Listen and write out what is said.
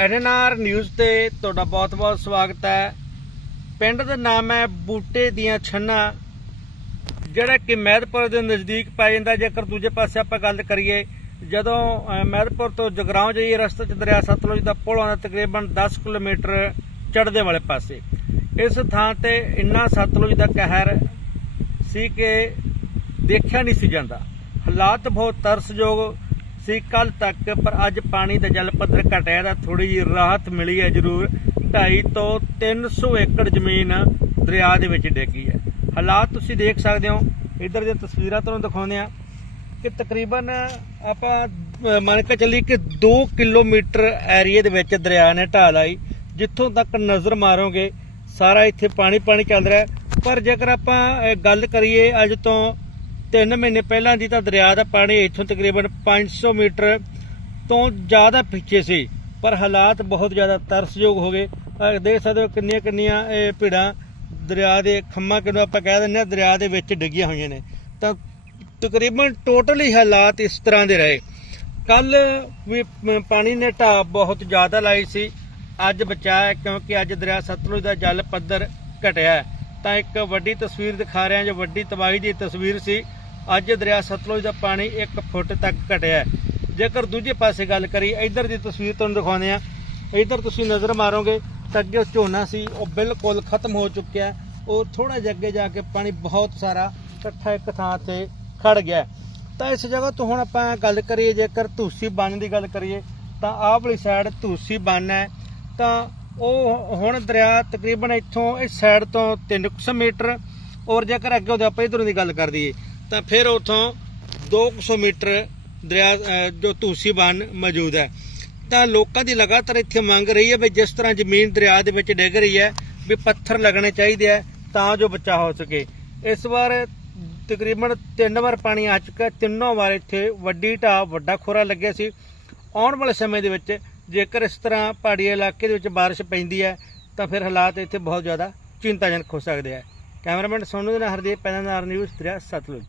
NNR news ਤੇ ਤੁਹਾਡਾ ਬਹੁਤ-ਬਹੁਤ ਸਵਾਗਤ ਹੈ। ਪਿੰਡ ਦਾ ਨਾਮ ਹੈ ਬੂਟੇ ਦੀਆਂ ਛੰਨਾ। ਜਿਹੜਾ ਕਿ ਮਹਿਦਪੁਰ ਦੇ ਨਜ਼ਦੀਕ ਪੈ ਜਾਂਦਾ ਜੇਕਰ ਦੂਜੇ ਪਾਸੇ ਆਪਾਂ ਗੱਲ ਕਰੀਏ ਜਦੋਂ ਅਹ, ਮਹਿਦਪੁਰ ਤੋਂ ਜਗਰਾਉਂ ਜਾਈਏ ਰਸਤੇ 'ਚ ਦਰਿਆ ਸਤਲੁਜ ਦਾ ਪੁਲ ਆਉਂਦਾ ਤਕਰੀਬਨ 10 ਕਿਲੋਮੀਟਰ ਚੜ੍ਹਦੇ ਵਾਲੇ ਪਾਸੇ। ਇਸ ਥਾਂ ਤੇ ਇੰਨਾ ਸਤਲੁਜ ਦਾ ਕਹਿਰ ਸੀ ਕਿ ਦੇਖਿਆ ਨਹੀਂ ਸੀ ਜਾਂਦਾ। ਹਾਲਾਤ ਬਹੁਤ ਤਰਸਯੋਗ ਸੀ ਕੱਲ ਤੱਕ, ਪਰ ਅੱਜ ਪਾਣੀ ਦਾ ਜਲ ਪੱਧਰ ਘਟਿਆ ਦਾ ਥੋੜੀ ਜਿਹੀ ਰਾਹਤ ਮਿਲੀ ਹੈ ਜ਼ਰੂਰ। 2.5 ਤੋਂ 300 ਏਕੜ ਜ਼ਮੀਨ ਦਰਿਆ ਦੇ ਵਿੱਚ ਡਿੱਗੀ ਹੈ। ਹਾਲਾਤ ਤੁਸੀਂ ਦੇਖ ਸਕਦੇ ਹੋ। ਇੱਧਰ ਦੀਆਂ ਤਸਵੀਰਾਂ ਤੁਹਾਨੂੰ ਦਿਖਾਉਂਦੇ ਆ ਕਿ ਤਕਰੀਬਨ ਆਪਾਂ ਮੰਨ ਕੇ ਚੱਲੀ ਕਿ 2 ਕਿਲੋਮੀਟਰ ਏਰੀਏ ਦੇ ਵਿੱਚ ਦਰਿਆ ਨੇ ਢਾਲ ਆਈ ਜਿੱਥੋਂ ਤੱਕ ਨਜ਼ਰ ਮਾਰੋਗੇ, ਸਾਰਾ ਇੱਥੇ ਪਾਣੀ ਪਾਣੀ ਚੱਲ ਰਿਹਾ ਪਰ ਜੇਕਰ ਆਪਾਂ ਗੱਲ ਕਰੀਏ ਅੱਜ ਤੋਂ 3 ਮਹੀਨੇ ਪਹਿਲਾਂ ਦੀ ਤਾਂ ਦਰਿਆ ਦਾ ਪਾਣੀ ਇੱਥੋਂ ਤਕਰੀਬਨ 500 ਮੀਟਰ ਤੋਂ ਜ਼ਿਆਦਾ ਪਿੱਛੇ ਸੀ। ਪਰ ਹਾਲਾਤ ਬਹੁਤ ਜ਼ਿਆਦਾ ਤਰਸਯੋਗ ਹੋ ਗਏ। ਦੇਖ ਸਕਦੇ ਹੋ ਕਿੰਨੀਆਂ ਕਿੰਨੀਆਂ ਇਹ ਭੀੜਾਂ ਦਰਿਆ ਦੇ ਖੰਮਾ ਕਿਨੂੰ ਆਪਾਂ ਕਹਿ ਦਿੰਦੇ ਆ ਦਰਿਆ ਦੇ ਵਿੱਚ ਡਿੱਗੀਆਂ ਹੋਈਆਂ ਨੇ। ਤਾਂ ਤਕਰੀਬਨ ਟੋਟਲ ਹੀ ਹਾਲਾਤ ਇਸ ਤਰ੍ਹਾਂ ਦੇ ਰਹੇ। ਕੱਲ ਵੀ ਪਾਣੀ ਨੇ ਢਾਬ ਬਹੁਤ ਜ਼ਿਆਦਾ ਲਾਈ ਸੀ। ਅੱਜ ਬਚਾਇਆ ਕਿਉਂਕਿ ਅੱਜ ਦਰਿਆ ਸਤਲੁਜ ਦਾ ਜਲ ਪੱਧਰ ਘਟਿਆ ਤਾਂ ਇੱਕ ਵੱਡੀ ਤਸਵੀਰ ਦਿਖਾ ਰਿਹਾ ਜੋ ਵੱਡੀ ਤਬਾਹੀ ਦੀ ਤਸਵੀਰ ਸੀ। ਅੱਜ ਦਰਿਆ ਸਤਲੁਜ ਦਾ ਪਾਣੀ 1 ਫੁੱਟ ਤੱਕ ਘਟਿਆ ਜੇਕਰ ਦੂਜੇ ਪਾਸੇ ਗੱਲ ਕਰੀ ਇੱਧਰ ਦੀ ਤਸਵੀਰ ਤੁਹਾਨੂੰ ਦਿਖਾਉਂਦੇ ਆ ਇੱਧਰ ਤੁਸੀਂ ਨਜ਼ਰ ਮਾਰੋਗੇ ਤਾਂ ਅੱਗੇ ਝੋਨਾ ਸੀ, ਉਹ ਬਿਲਕੁਲ ਖਤਮ ਹੋ ਚੁੱਕਿਆ ਹੈ। ਉਹ ਥੋੜਾ ਜਿਹਾ ਅੱਗੇ ਜਾ ਕੇ ਪਾਣੀ ਬਹੁਤ ਸਾਰਾ ਇਕੱਠਾ ਇੱਕ ਥਾਂ ਤੇ ਖੜ ਗਿਆ ਤਾਂ ਇਸ ਜਗ੍ਹਾ ਤੋਂ ਹੁਣ ਆਪਾਂ ਗੱਲ ਕਰੀਏ, ਜੇਕਰ ਧੂਸੀ ਬੰਨ ਦੀ ਗੱਲ ਕਰੀਏ, ਤਾਂ ਆਹ ਵਾਲੀ ਸਾਈਡ ਧੂਸੀ ਬੰਨ ਹੈ। ਤਾਂ ਉਹ ਹੁਣ ਦਰਿਆ ਤਕਰੀਬਨ ਇੱਥੋਂ ਇਸ ਸਾਈਡ ਤੋਂ 300 ਮੀਟਰ, ਔਰ ਜੇਕਰ ਅੱਗੇ ਉਹਦੇ ਆਪਾਂ ਇਧਰੋਂ ਦੀ ਗੱਲ ਕਰ ਦਈਏ ਤਾਂ ਫਿਰ ਉਥੋਂ 200 ਮੀਟਰ ਦਰਿਆ ਜੋ ਧੂਸੀ ਬੰਨ ਮੌਜੂਦ ਹੈ। ਤਾਂ ਲੋਕਾਂ ਦੀ ਲਗਾਤਾਰ ਇੱਥੇ ਮੰਗ ਰਹੀ ਹੈ ਵੀ ਜਿਸ ਤਰ੍ਹਾਂ ਜ਼ਮੀਨ ਦਰਿਆ ਦੇ ਵਿੱਚ ਡਿੱਗ ਰਹੀ ਹੈ, ਵੀ ਪੱਥਰ ਲੱਗਣੇ ਚਾਹੀਦੇ ਆ ਤਾਂ ਜੋ ਬਚਾਅ ਹੋ ਸਕੇ। ਇਸ ਵਾਰ ਤਕਰੀਬਨ ਤਿੰਨ ਵਾਰ ਪਾਣੀ ਆ ਚੁੱਕਾ ਤਿੰਨੋਂ ਵਾਰ ਇੱਥੇ ਵੱਡੀ ਢਾਹ, ਵੱਡਾ ਖੋਰਾ ਲੱਗਿਆ ਸੀ। ਆਉਣ ਵਾਲੇ ਸਮੇਂ ਦੇ ਵਿੱਚ ਜੇਕਰ ਇਸ ਤਰ੍ਹਾਂ ਪਹਾੜੀ ਇਲਾਕੇ ਦੇ ਵਿੱਚ ਬਾਰਿਸ਼ ਪੈਂਦੀ ਹੈ, ਤਾਂ ਫਿਰ ਹਾਲਾਤ ਇੱਥੇ ਬਹੁਤ ਜ਼ਿਆਦਾ ਚਿੰਤਾਜਨਕ ਹੋ ਸਕਦੇ ਆ ਕੈਮਰਾਮੈਨ ਸੋਨੂ ਦੇ ਨਾਲ ਹਰਦੀਪ ਪੈਨਨਾਰ ਨਿਊਜ਼ ਦਰਿਆ ਸਤਲੁਜ।